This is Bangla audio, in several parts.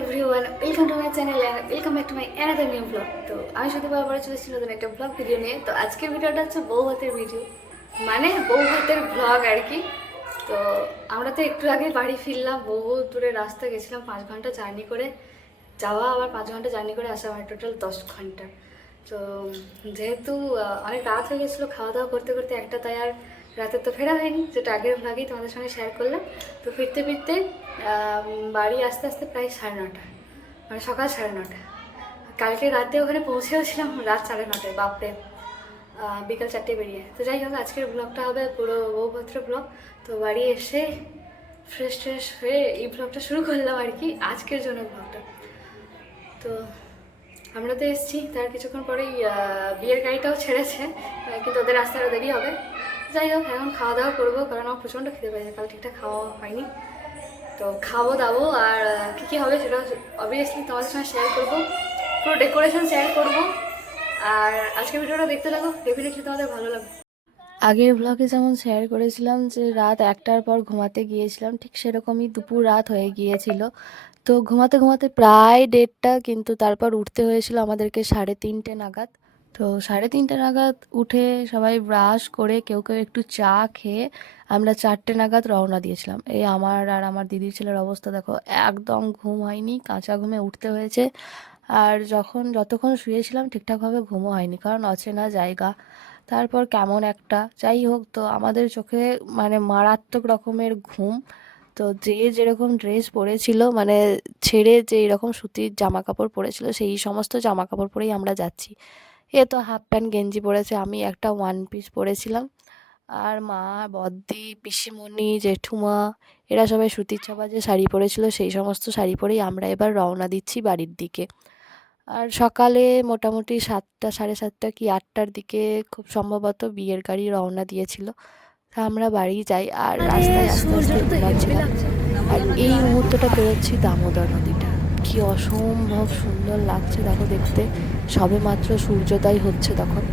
Everyone welcome to my channel and welcome back to my another new blog তো আমি শুধু আবার চলেছি নতুন একটা ব্লগ ভিডিও নিয়ে। তো আজকের ভিডিওটা হচ্ছে বউ ভাতের ভিডিও মানে বউ ভাতের ব্লগ আর কি। তো আমরা তো একটু আগে বাড়ি ফিরলাম, বহু দূরে রাস্তা গেছিলাম, পাঁচ ঘণ্টা জার্নি করে। যাওয়া আবার পাঁচ ঘণ্টা জার্নি করে আসা আমার টোটাল দশ ঘণ্টা। তো যেহেতু অনেক রাত হয়ে গেছিল খাওয়া দাওয়া করতে করতে, একটা তাই আর রাতে তো ফেরা হয়নি, যেটা আগের ভাগেই তোমাদের সঙ্গে শেয়ার করলাম। তো ফিরতে ফিরতে বাড়ি আসতে আসতে প্রায় সাড়ে নটা মানে সকাল সাড়ে নটা। কালকে রাতে ওখানে পৌঁছেও ছিলাম, রাত সাড়ে নটায় বাপরে। বিকাল চারটে বেরিয়ে। তো যাই হোক, আজকের ব্লগটা হবে পুরো বউভদ্র ব্লগ তো বাড়ি এসে ফ্রেশ ট্রেশ হয়ে এই ব্লগটা শুরু করলাম আর কি, আজকের জন্য ব্লগটা তো আমরা তো এসেছি, তার কিছুক্ষণ পরেই বিয়ের গাড়িটাও ছেড়েছে কিন্তু ওদের আরও দেরি হবে। যাই হোক এখন খাওয়া দাওয়া করব কারণ আমার প্রচণ্ড খেতে পেয়েছে। কাল ঠিকঠাক খাওয়া হয়নি। তো খাব, দাবো। আর কী কী হবে সেটা অবভিয়াসলি তোমাদের সঙ্গে শেয়ার করব। পুরো ডেকোরেশন শেয়ার করব। আর আজকে ভিডিওটা দেখতে থাকো ডেফিনেটলি তোমাদের ভালো লাগবে। আগের ব্লগে যেমন শেয়ার করেছিলাম যে, রাত একটার পর ঘুমাতে গিয়েছিলাম, ঠিক সেরকমই দুপুর রাত হয়ে গিয়েছিল। তো ঘুমাতে ঘুমাতে প্রায় দেড়টা, কিন্তু তারপর উঠতে হয়েছিল আমাদেরকে সাড়ে তিনটে নাগাদ। তো সাড়ে তিনটে নাগাদ উঠে সবাই ব্রাশ করে কেউ কেউ একটু চা খেয়ে আমরা চারটে নাগাদ রওনা দিয়েছিলাম। এই আমার আর আমার দিদির ছেলের অবস্থা দেখো, একদম ঘুম হয়নি, কাঁচা ঘুমে উঠতে হয়েছে। আর যখন যতক্ষণ শুয়েছিলাম ঠিকঠাকভাবে ঘুমও হয়নি, কারণ অচেনা জায়গা। তারপর কেমন একটা, যাই হোক তো আমাদের চোখে মানে মারাত্মক রকমের ঘুম। তো যে যেরকম ড্রেস পরেছিল মানে ছেড়ে যে এরকম সুতির জামা কাপড় পরেছিল, সেই সমস্ত জামা কাপড় পরেই আমরা যাচ্ছি। এ তো হাফ প্যান্ট গেঞ্জি পরেছে আমি একটা ওয়ান পিস পরেছিলাম। আর মা বদ্দি পিসিমণি জেঠুমা এরা সবাই সুতির ছাপা যে শাড়ি পরেছিল সেই সমস্ত শাড়ি পরেই আমরা এবার রওনা দিচ্ছি বাড়ির দিকে। আর সকালে মোটামুটি সাতটা সাড়ে সাতটা কি আটটার দিকে খুব সম্ভবত বিয়ের গাড়ি রওনা দিয়েছিল। তা আমরা বাড়ি যাই আর রাস্তায় আস্তে আস্তে আর এই মুহূর্তটা পেরোচ্ছি দামোদর নদীটা কি অসম্ভব সুন্দর লাগছে দেখো দেখতে। সবে মাত্র সূর্যোদয় হচ্ছে তখন।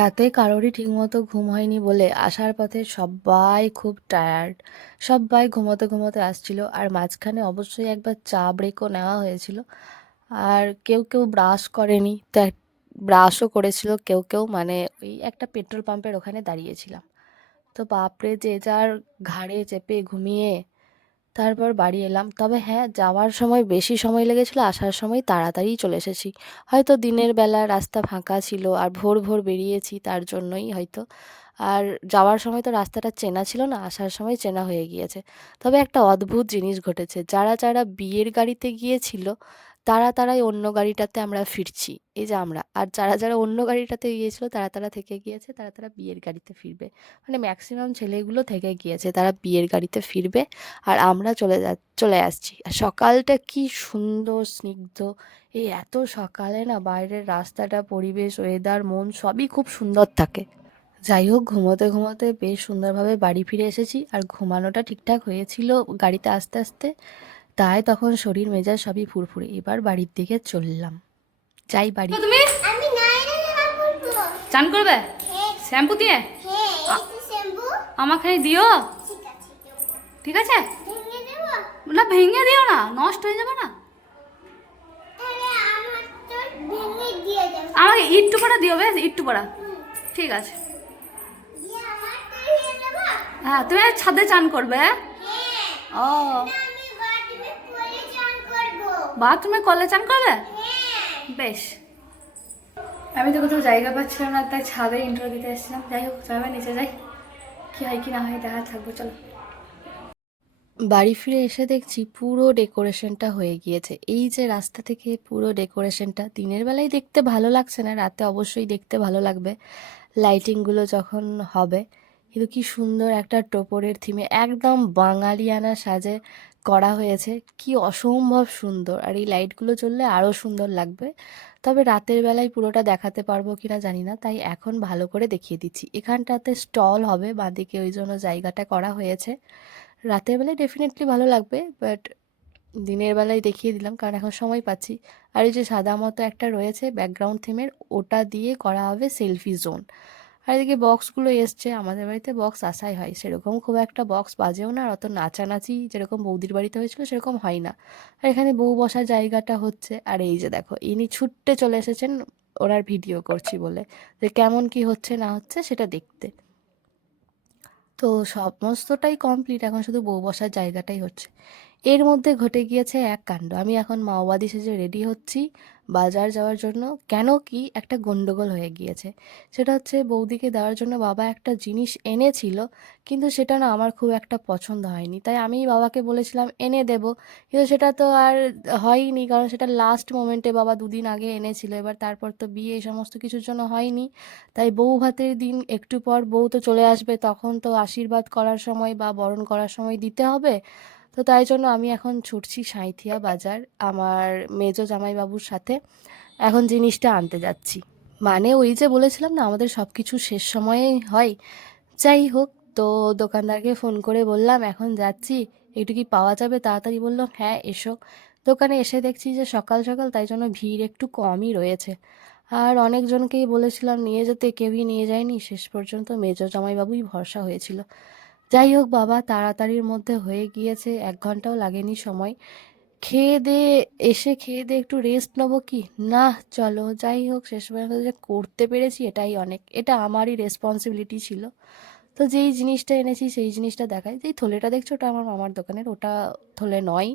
রাতে কারোরই ঠিকমতো ঘুম হয়নি বলে আসার পথে সবাই খুব টায়ার্ড সবাই ঘুমোতে ঘুমোতে আসছিল আর মাঝখানে অবশ্যই একবার চা ব্রেকও নেওয়া হয়েছিল। আর কেউ কেউ ব্রাশ করেনি ব্রাশও করেছিল কেউ কেউ মানে ওই একটা পেট্রোল পাম্পের ওখানে দাঁড়িয়েছিলাম। তো বাপরে যে যার ঘাড়ে চেপে ঘুমিয়ে তারপর বাড়ি এলাম। তবে হ্যাঁ যাওয়ার সময় বেশি সময় লেগেছিলো, আসার সময় তাড়াতাড়ি চলে এসেছি। হয়তো দিনের বেলা রাস্তা ফাঁকা ছিল আর ভোর ভোর বেরিয়েছি তার জন্যই হয়তো। আর যাওয়ার সময় তো রাস্তাটা চেনা ছিল না, আসার সময় চেনা হয়ে গিয়েছে। তবে একটা অদ্ভুত জিনিস ঘটেছে। যারা যারা বিয়ের গাড়িতে গিয়েছিল তারা তারাই অন্য গাড়িটাতে আমরা ফিরছি। এই যে আমরা। আর যারা যারা অন্য গাড়িটাতে গিয়েছিল, তারা তারা থেকে গিয়েছে, তারা তারা বিয়ের গাড়িতে ফিরবে। মানে ম্যাক্সিমাম ছেলেগুলো থেকে গিয়েছে, তারা বিয়ের গাড়িতে ফিরবে। আর আমরা চলে যা, চলে আসছি। আর সকালটা কি সুন্দর, স্নিগ্ধ। এই এত সকালে না বাইরের রাস্তাটা, পরিবেশ ওয়েদার মন সবই খুব সুন্দর থাকে। যাই হোক, ঘুমোতে ঘুমোতে বেশ সুন্দরভাবে বাড়ি ফিরে এসেছি। আর ঘুমানোটা ঠিকঠাক হয়েছিল গাড়িতে আস্তে আস্তে। তাই তখন শরীর মেজাজ সবই ফুরফুরে। এবার বাড়ির দিকে চললাম। যাই বাড়ি। তুমি? চান করবে? হ্যাঁ। শ্যাম্পু দিয়ে? হ্যাঁ আমাকে দিও? ঠিক আছে ঠিক আছে? ভেঙে দেবো? না ভেঙে দিও না নষ্ট হয়ে যাবে না। আমাকে ইট্টু পাড়া দিও বেশ? ইট্টু পাড়া। ঠিক আছে। হ্যাঁ তুমি ছাদে চান করবে? হ্যাঁ? ও আমি বাথরুমে পরে চান করব বাথরুমে কলে চান করবে? হ্যাঁ। বেশ। আমি তো কোথাও জায়গা পাচ্ছিলাম না তাই ছাদে ইন্ট্রো দিতে এসেছিলাম। যাই হোক চলো নিচে যাই। কি হয় কি না হয় দেখা থাকব চলো। বাড়ি ফিরে এসে দেখছি পুরো ডেকোরেশনটা হয়ে গিয়েছে। এই যে রাস্তা থেকে পুরো ডেকোরেশনটা দিনের বেলায় দেখতে ভালো লাগছে না রাতে অবশ্যই দেখতে ভালো লাগবে। লাইটিংগুলো যখন হবে কিন্তু কি সুন্দর একটা টোপরের থিমে একদম বাঙালিয়ানা সাজে করা হয়েছে। কি অসম্ভব সুন্দর। আর এই লাইটগুলো জ্বললে আরও সুন্দর লাগবে। তবে রাতের বেলায় পুরোটা দেখাতে পারব কিনা জানি না। তাই এখন ভালো করে দেখিয়ে দিচ্ছি। এখানটাতে স্টল হবে, বাঁদিকে ওই জন্য জায়গাটা করা হয়েছে। রাতের বেলায় ডেফিনেটলি ভালো লাগবে বাট দিনের বেলায় দেখিয়ে দিলাম, কারণ এখন সময় পাচ্ছি। আর এই যে সাদা মতো একটা রয়েছে ব্যাকগ্রাউন্ড থিমের ওটা দিয়ে করা হবে সেলফি জোন আর এদিকে বক্সগুলো এসছে। আমাদের বাড়িতে বক্স আসাই হয়। সেরকম খুব একটা বক্স বাজেও না, আর অত নাচানাচি যেরকম বৌদির বাড়িতে হয়েছিল সেরকম হয় না। আর এখানে বউ বসার জায়গাটা হচ্ছে, আর এই যে দেখো, ইনি ছুট্টে চলে এসেছেন, ওনার ভিডিও করছি বলে। যে কেমন কি হচ্ছে না হচ্ছে সেটা দেখতে। তো সমস্তটাই কমপ্লিট এখন শুধু বউ বসার জায়গাটাই হচ্ছে। এর মধ্যে ঘটে গিয়েছে এক কাণ্ড। আমি এখন মাওবাদী সেজে রেডি হচ্ছি। বাজার যাওয়ার জন্য কেন কি একটা গন্ডগোল হয়ে গিয়েছে। সেটা হচ্ছে বৌদিকে দেওয়ার জন্য বাবা একটা জিনিস এনেছিল, কিন্তু সেটা না আমার খুব একটা পছন্দ হয়নি। তাই আমি বাবাকে বলেছিলাম, এনে দেব। কিন্তু সেটা তো আর হয়নি, কারণ সেটা লাস্ট মোমেন্টে বাবা দুদিন আগে এনেছিল, এবার তারপর তো বিয়ে এই সমস্ত কিছুর জন্য হয়নি। তাই বউ ভাতের দিন একটু পর বউ তো চলে আসবে, তখন তো আশীর্বাদ করার সময় বা বরণ করার সময় দিতে হবে। তো তাই জন্য আমি এখন ছুটছি সাঁইথিয়া বাজার আমার মেজো জামাইবাবুর সাথে। এখন জিনিসটা আনতে যাচ্ছি। মানে ওই যে বলেছিলাম না, আমাদের সব কিছু শেষ সময়ে হয়। যাই হোক, তো দোকানদারকে ফোন করে বললাম, এখন যাচ্ছি, একটু কি পাওয়া যাবে? তাড়াতাড়ি বলল হ্যাঁ এসো। দোকানে এসে দেখছি যে সকাল সকাল তাই জন্য ভিড় একটু কমই রয়েছে। আর অনেকজনকেই বলেছিলাম, নিয়ে যেতে। কেউই নিয়ে যায়নি। শেষ পর্যন্ত মেজো জামাইবাবুই ভরসা হয়েছিল। যাই হোক বাবা, তাড়াতাড়ির মধ্যে হয়ে গিয়েছে, এক ঘন্টাও লাগেনি সময়। খেয়ে দিয়ে এসে খেয়ে দিয়ে একটু রেস্ট নেব কি? না, চলো, যাই হোক শেষ পর্যন্ত যে করতে পেরেছি এটাই অনেক। এটা আমারই রেসপন্সিবিলিটি ছিল। তো যেই জিনিসটা এনেছি, সেই জিনিসটা দেখাই। যেই থলেটা দেখছ, ওটা আমার মামার দোকানের, ওটা থলে নয়।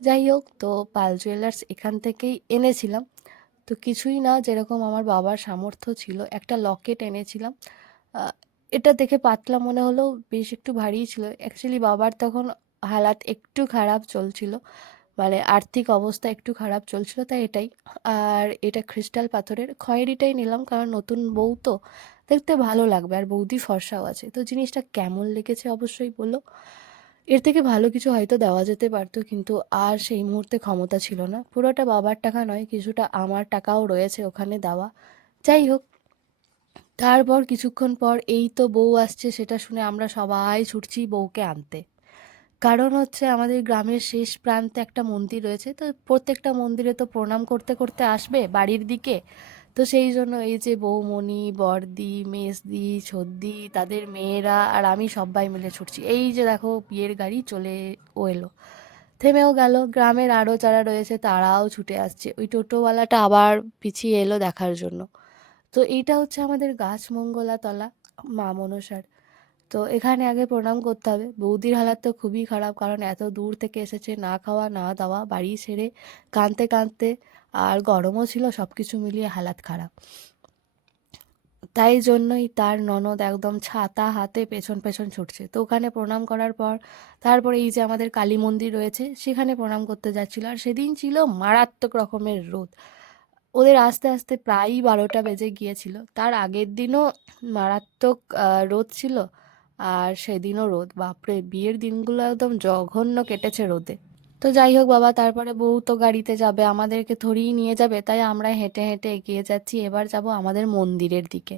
যাই হোক, তো পাল জুয়েলার্স এখান থেকেই এনেছিলাম। তো কিছুই না, যেরকম আমার বাবার সামর্থ্য ছিল, একটা লকেট এনেছিলাম। এটা দেখে পাতলা মনে হলেও বেশ একটু ভারী ছিল। অ্যাকচুয়ালি বাবার তখন হালাত একটু খারাপ চলছিল মানে আর্থিক অবস্থা একটু খারাপ চলছিল তাই এটাই। আর এটা ক্রিস্টাল পাথরের খয়েরিটাই নিলাম কারণ নতুন বউ তো, দেখতে ভালো লাগবে। আর বৌদি ফর্সাও আছে। তো জিনিসটা কেমন লেগেছে অবশ্যই বলল এর থেকে ভালো কিছু হয়তো দেওয়া যেতে পারতো, কিন্তু আর সেই মুহূর্তে ক্ষমতা ছিল না। পুরোটা বাবার টাকা নয়, কিছুটা আমার টাকাও রয়েছে ওখানে দেওয়া। যাই হোক তারপর কিছুক্ষণ পর এই তো বউ আসছে সেটা শুনে আমরা সবাই ছুটছি বউকে আনতে। কারণ হচ্ছে আমাদের গ্রামের শেষ প্রান্তে একটা মন্দির রয়েছে, তো প্রত্যেকটা মন্দিরে তো প্রণাম করতে করতে আসবে বাড়ির দিকে। তো সেই জন্য এই যে বৌমণি, বর্দি, মেসদি ছদ্দি তাদের মেয়েরা আর আমি সবাই মিলে ছুটছি। এই যে দেখো বিয়ের গাড়ি চলে ও এলো। থেমেও গেল। গ্রামের আরও যারা রয়েছে তারাও ছুটে আসছে। ওই টোটোওয়ালাটা আবার পিছিয়ে এলো দেখার জন্য। তো এইটা হচ্ছে আমাদের গাছ মঙ্গলাতলা, মা মনসার। তো এখানে আগে প্রণাম করতে হবে। বৌদির হালাত তো খুবই খারাপ, কারণ এত দূর থেকে এসেছে না খাওয়া, না দাওয়া, বাড়ি ছেড়ে কাঁদতে কাঁদতে আর গরমও ছিল সব কিছু মিলিয়ে হালাত খারাপ। তাই জন্যই তার ননদ একদম ছাতা হাতে পেছন পেছন ছুটছে। তো ওখানে প্রণাম করার পর তারপরে এই যে আমাদের কালী মন্দির রয়েছে, সেখানে প্রণাম করতে যাচ্ছিল। আর সেদিন ছিল মারাত্মক রকমের রোদ। ওদের আস্তে আস্তে প্রায়ই বারোটা বেজে গিয়েছিল। তার আগের দিনও মারাত্মক রোদ ছিল আর সেদিনও রোদ। বাপরে, বিয়ের দিনগুলো একদম জঘন্য কেটেছে রোদে। তো যাই হোক বাবা, তারপরে বউ তো গাড়িতে যাবে, আমাদেরকে ধরিয়ে নিয়ে যাবে, তাই আমরা হেঁটে হেঁটে এগিয়ে যাচ্ছি। এবার যাব আমাদের মন্দিরের দিকে।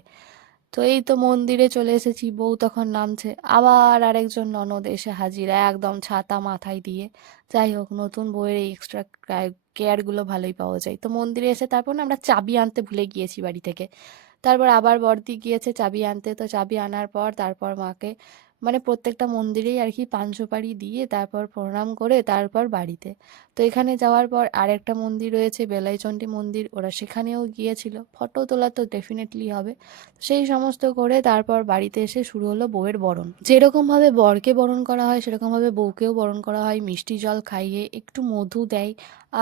তো এই তো মন্দিরে চলে এসেছি, বউ তখন নামছে। আবার আরেকজন ননদ এসে হাজির, একদম ছাতা মাথায় দিয়ে। যাই হোক, নতুন বউয়ের এই এক্সট্রা কেয়ারগুলো ভালোই পাওয়া যায়। তো মন্দিরে এসে তারপর আমরা চাবি আনতে ভুলে গিয়েছি বাড়ি থেকে। তারপর আবার বর্দি গিয়েছে চাবি আনতে। তো চাবি আনার পর তারপর মাকে মানে প্রত্যেকটা মন্দিরেই আর কি পান সুপারি দিয়ে তারপর প্রণাম করে তারপর বাড়িতে। তো এখানে যাওয়ার পর আরেকটা মন্দির রয়েছে, বেলাইচণ্ডী মন্দির, ওরা সেখানেও গিয়েছিল। ফটো তোলা তো ডেফিনেটলি হবে। সেই সমস্ত করে তারপর বাড়িতে এসে শুরু হলো বউয়ের বরণ। যেরকমভাবে বরকে বরণ করা হয়, সেরকমভাবে বউকেও বরণ করা হয়। মিষ্টি জল খাইয়ে একটু মধু দেয়।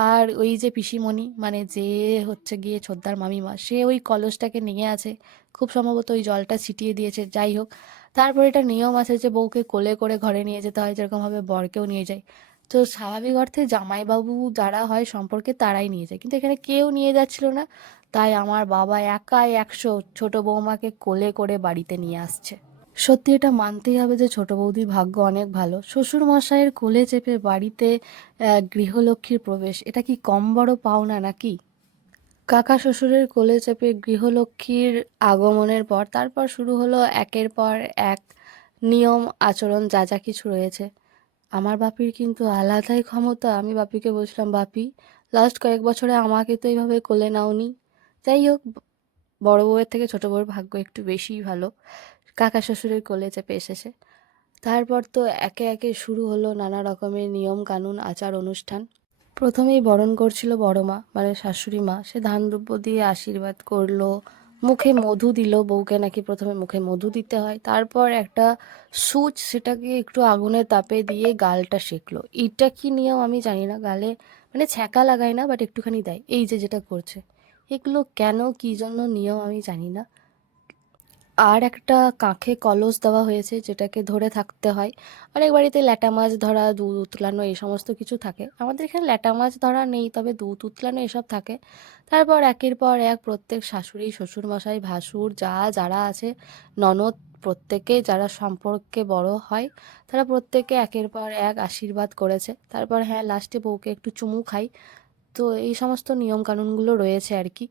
আর ওই যে পিসিমণি মানে যে হচ্ছে গিয়ে ছোদ্দার মামিমা, সে ওই কলসটাকে নিয়ে আছে খুব সম্ভবত ওই জলটা ছিটিয়ে দিয়েছে, যাই হোক। তারপর এটা নিয়ম আছে যে বউকে কোলে করে ঘরে নিয়ে যেতে হয় যেরকমভাবে বরকেও নিয়ে যায়। তো স্বাভাবিক অর্থে জামাইবাবু যারা হয় সম্পর্কে তারাই নিয়ে যায়। কিন্তু এখানে কেউ নিয়ে যাচ্ছিল না, তাই আমার বাবা একাই একশো ছোট বৌমাকে কোলে করে বাড়িতে নিয়ে আসছে। সত্যি এটা মানতেই হবে যে ছোট বৌদির ভাগ্য অনেক ভালো। শ্বশুর মশাইয়ের কোলে চেপে বাড়িতে গৃহলক্ষ্মীর প্রবেশ, এটা কি কম বড় পাওনা নাকি? কাকা শ্বশুরের কোলে চেপে গৃহলক্ষ্মীর আগমনের পর, তারপর শুরু হলো একের পর এক নিয়ম, আচরণ, যা যা কিছু রয়েছে। আমার বাপির কিন্তু আলাদাই ক্ষমতা। আমি বাপিকে বলছিলাম, বাপি লাস্ট কয়েক বছরে আমাকে তো এইভাবে কোলে নাওনি। যাই হোক, বড় বউয়ের থেকে ছোট বউয়ের ভাগ্য একটু বেশিই ভালো। কাকা শ্বশুরের কোলে চেপে এসেছে। তারপর তো একে একে শুরু হলো নানা রকমের নিয়ম কানুন আচার অনুষ্ঠান প্রথমেই বরণ করছিল বড় মা মানে শাশুড়ি মা। সে ধান দ্রব্য দিয়ে আশীর্বাদ করল, মুখে মধু দিল, বউকে নাকি প্রথমে মুখে মধু দিতে হয়। তারপর একটা সুচ সেটাকে একটু আগুনের তাপে দিয়ে গালটা সেঁকলো এইটা কি নিয়ম আমি জানি না, গালে মানে ছ্যাঁকা লাগায় না বাট একটুখানি দেয়। এই যে যেটা করছে। এগুলো কেন, কী জন্য নিয়ম আমি জানি না। আর একটা কাঁখে কলস দেওয়া হয়েছে যেটাকে ধরে থাকতে হয়। অনেক বাড়িতে ল্যাটা মাছ ধরা, দুধ উতলানো এই সমস্ত কিছু থাকে। আমাদের এখানে ল্যাটা মাছ ধরা নেই, তবে দুধ উতলানো এসব থাকে। তারপর একের পর এক প্রত্যেক শাশুড়ি, শ্বশুরমশাই, ভাসুর, যা, যারা আছে, ননদ প্রত্যেকে যারা সম্পর্কে বড় হয়, তারা প্রত্যেকে একের পর এক আশীর্বাদ করেছে। তারপর হ্যাঁ লাস্টে বউকে একটু চুমু খাই। তো এই সমস্ত নিয়ম কানুনগুলো রয়েছে আর কি।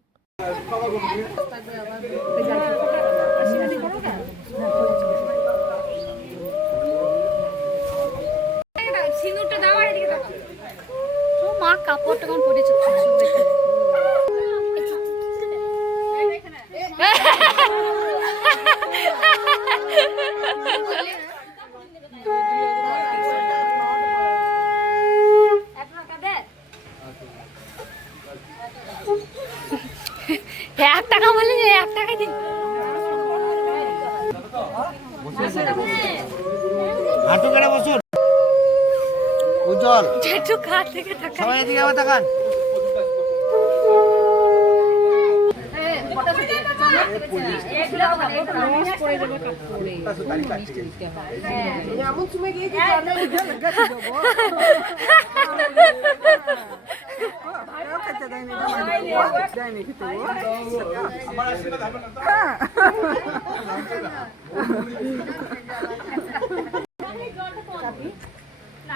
কাপড়টা কেমন পড়েছে সুন্দর এক টাকা বলে এক টাকা দিন। হাঁটু একটু কাছ থেকে টাকা সবাই এদিকে আবার তাকান। বসো ভাবি হ্যাঁ ভাবি যেগুলো হ্যাঁ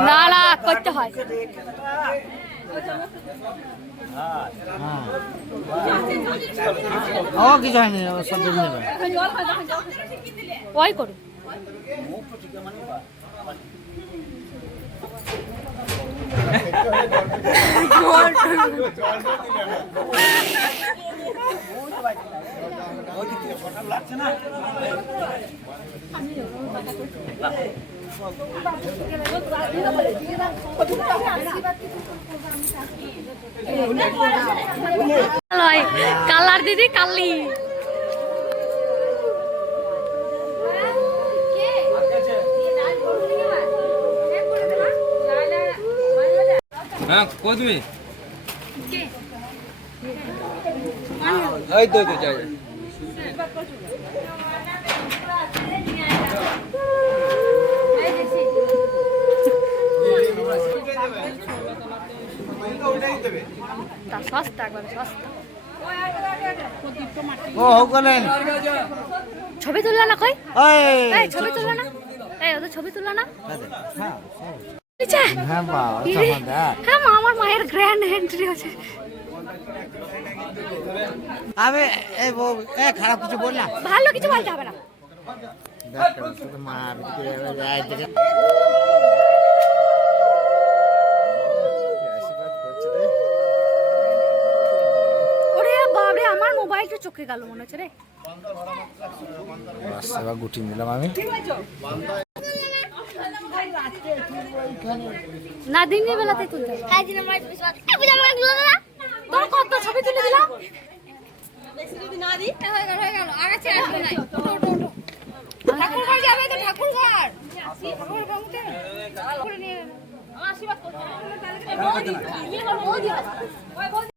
না না করতে হয়। ও কিছু হয়নি সব ওই করুন। কালার দিদি কালি। হ্যাঁ কই তুমি? এই তো তো যাই। একবার সস্তা ও হোক ছবি তুললা না কই? এই ছবি তুললা না? এই ওদের ছবি তুললা না? হ্যাঁ হ্যাঁ। হ্যাঁ আমার মায়ের গ্র্যান্ড এন্ট্রি আছে। আমি এই বউ এ খারাপ কিছু বল না। ভালো কিছু বলতে হবে না। মা এদিকে যাবে, যা এদিকে। ওরে বাবরে আমার মোবাইলটা চোখে গেল মনে হচ্ছে রে। এবার গুটি নিলাম আমি। না দিনের বেলাতে তুলতে না তোর কত ছবি তুলে দিলাম? যদি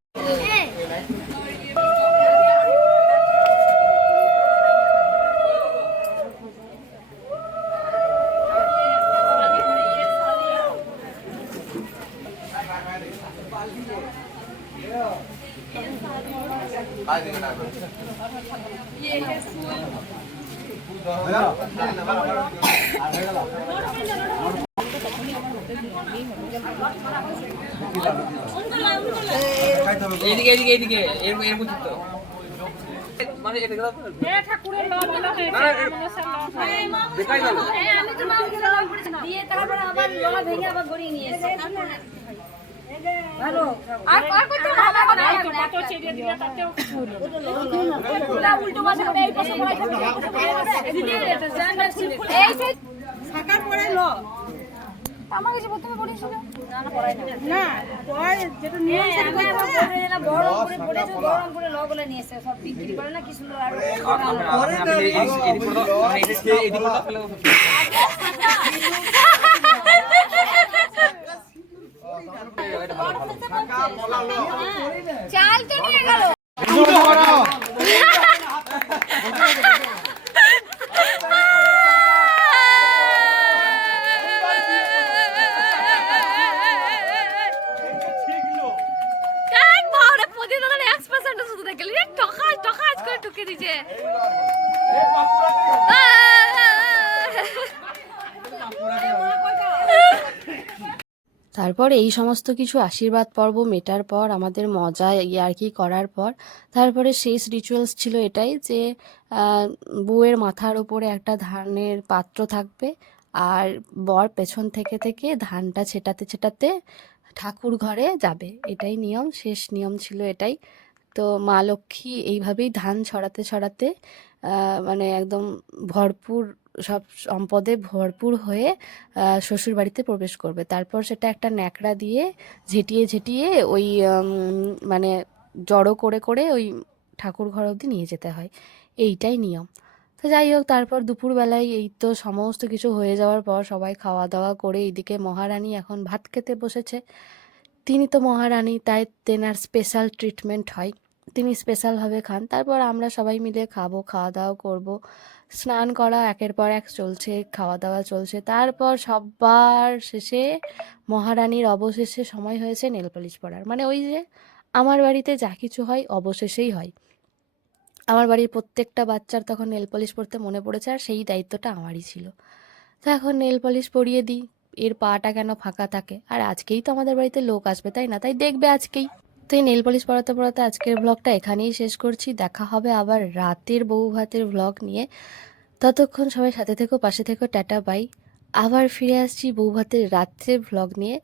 করতে এইদিকে এইদিকে এইদিকে এরকম এরকম চিত্র মানে এটা গেল ঠাকুরের লব বলা হয়েছে দেখাই গেল আমি তো মাকে দিয়ে তারপরে আবার ললা ভেঙে আবার গড়িয়ে নিয়ে এসে ভালো আর আর কত ভালো না তো পাতো ছেড়ে দিলে তাতেও হলো পুরো উল্টো পাশে এই পাশে জান এই যে সাকার পরে ল আমার কাছে প্রথমে পড়েছিল না না পড়াই না না পড়াই যেটা নিয়ম সেটা বড় করে পড়েছে গরম করে ল বলে নিয়ে এসে সব বিক্রি করে না কি সুন্দর আর এদিক করে দাও মানে এদিক এদিক করে দাও তাহলে চাল তো নিয়ে গেল কান ভাওরে প্রতিদিন এক্সপ্রেশন শুধু দেখলি টকা টকা আজ করে ঠুকে দিছে তারপর এই সমস্ত কিছু আশীর্বাদ পর্ব মেটার পর, আমাদের মজা ইয়ার্কি করার পর, তারপরে শেষ রিচুয়ালস ছিল এটাই যে বউয়ের মাথার ওপরে একটা ধানের পাত্র থাকবে আর বর পেছন থেকে থেকে ধানটা ছেটাতে ছেটাতে ঠাকুর ঘরে যাবে। এটাই নিয়ম, শেষ নিয়ম ছিল এটাই। তো মা লক্ষ্মী এইভাবেই ধান ছড়াতে ছড়াতে মানে একদম ভরপুর সব সম্পদে ভরপুর হয়ে শ্বশুর বাড়িতে প্রবেশ করবে। তারপর সেটা একটা ন্যাকড়া দিয়ে ঝেঁটিয়ে ঝেঁটিয়ে ওই মানে জড়ো করে করে ওই ঠাকুর ঘর অবধি নিয়ে যেতে হয়। এইটাই নিয়ম। তো যাই হোক, তারপর দুপুরবেলায় এই তো সমস্ত কিছু হয়ে যাওয়ার পর সবাই খাওয়া দাওয়া করে এইদিকে মহারানী এখন ভাত খেতে বসেছে। তিনি তো মহারানী, তাই তেনার স্পেশাল ট্রিটমেন্ট হয়। তিনি স্পেশালভাবে খান। তারপর আমরা সবাই মিলে খাব, খাওয়া দাওয়া করব। স্নান করা, একের পর এক চলছে খাওয়া দাওয়া চলছে। তারপর সবার শেষে মহারানীর অবশেষে সময় হয়েছে নেল পালিশ পরার। মানে ওই যে আমার বাড়িতে যা কিছু হয়, অবশেষেই হয়। আমার বাড়ির প্রত্যেকটা বাচ্চার তখন নেল পলিশ পরতে মনে পড়েছে, আর সেই দায়িত্বটা আমারই ছিল। তো এখন নেল পলিশ পরিয়ে দিই, এর পাটা কেন ফাঁকা থাকে? আর আজকেই তো আমাদের বাড়িতে লোক আসবে, তাই না? তাই দেখবে আজকেই। তো এই নেল পলিশ পরাতে পরাতে আজকের ব্লগটা এখানেই শেষ করছি। দেখা হবে আবার রাতের বউ ভাতের ব্লগ নিয়ে। ততক্ষণ সবাই সাথে থেকো, পাশে থেকো, টাটা বাই আবার ফিরে আসছি বউ ভাতের রাত্রের ব্লগ নিয়ে।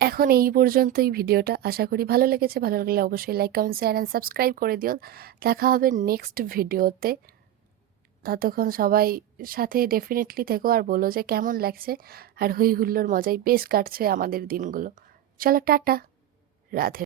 এখন এই পর্যন্তই ভিডিওটা। আশা করি ভালো লেগেছে। ভালো লাগলে অবশ্যই like comment share and subscribe করে দিও। দেখা হবে নেক্সট ভিডিওতে। ততক্ষণ সবাই সাথে ডেফিনেটলি থেকো আর বলো যে কেমন লাগছে আর হই হুল্লোর মজাই বেশ কাটছে আমাদের দিনগুলো। চলো, টাটা। রাধে।